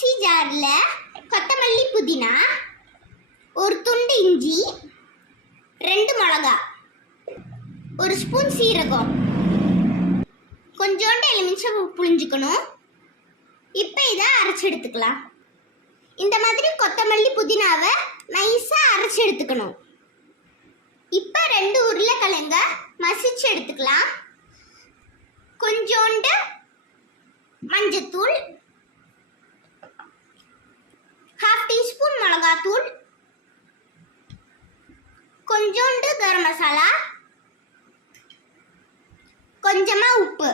Mixie ஜார்ல கொத்தமல்லி புதினா, ஒரு துண்டு இஞ்சி, 2 மிளகாய், ஒரு ஸ்பூன் சீரகம், கொஞ்சோண்டு எலுமிச்சை புளிஞ்சுக்கணும். இப்போ இதை அரைச்சி எடுத்துக்கலாம். இந்த மாதிரி கொத்தமல்லி புதினாவை நைஸா அரைச்சி எடுத்துக்கணும். இப்போ 2 உருளைக்கிழங்க மசிச்சு எடுத்துக்கலாம். கொஞ்சோண்டு மஞ்சத்தூள், 1/2 டீஸ்பூன் மிளகாத்தூள், கொஞ்சோண்டு கரம் மசாலா, கொஞ்சமா உப்பு,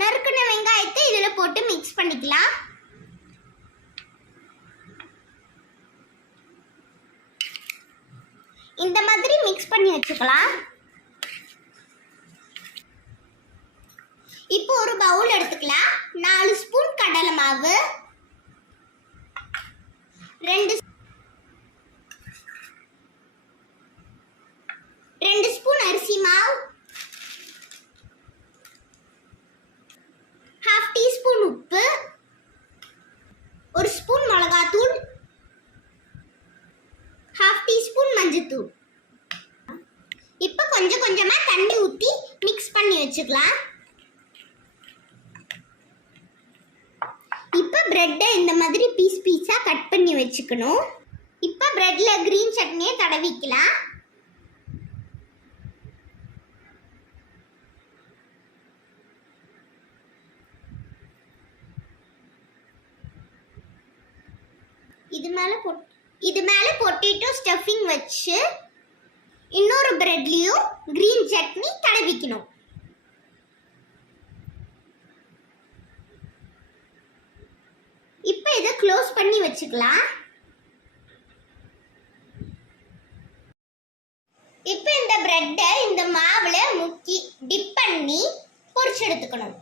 நறுக்குன வெங்காயத்தை இதில் போட்டு மிக்ஸ் பண்ணிக்கலாம். இந்த மாதிரி மிக்ஸ் பண்ணி வச்சுக்கலாம். இப்போ ஒரு பவுல் எடுத்துக்கலாம். 4 ஸ்பூன் கடலை மாவு, 2 ஸ்பூன் அரிசி மாவு, 1/2 டீஸ்பூன் உப்பு, 1 ஸ்பூன் மிளகாத்தூள், 1/2 டீஸ்பூன் மஞ்சத்தூள். இப்போ கொஞ்சம் கொஞ்சமா தண்ணி ஊற்றி மிக்ஸ் பண்ணி வச்சுக்கலாம். இப்போ பிரெட்டை இந்த மாதிரி பீஸா கட் பண்ணி வச்சுக்கணும். இப்போ பிரெட்ல கிரீன் சட்னியை தடவிக்கலாம். இது மேல பொட்டேட்டோ ஸ்டஃபிங் வச்சு இன்னொரு பிரெட்லயும் கிரீன் சட்னி தடவிக்கணும். இப்போ இதை க்ளோஸ் பண்ணி வச்சுக்கலாம். இப்போ இந்த பிரெட்டை இந்த மாவுல முக்கி டிப் பண்ணி பொரிச்சு எடுத்துக்கணும்.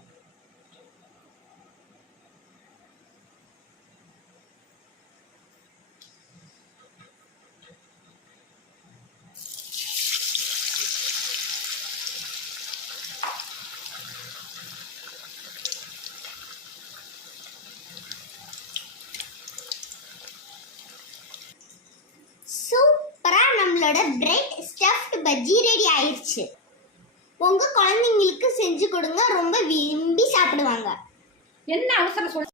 சூப்பரா நம்மளோட பிரெட் ஸ்டஃப்ட் பஜ்ஜி ரெடி ஆயிடுச்சு. உங்க குழந்தைங்களுக்கு செஞ்சு கொடுங்க, ரொம்ப விரும்பி சாப்பிடுவாங்க. என்ன அவசரம் சொல்ல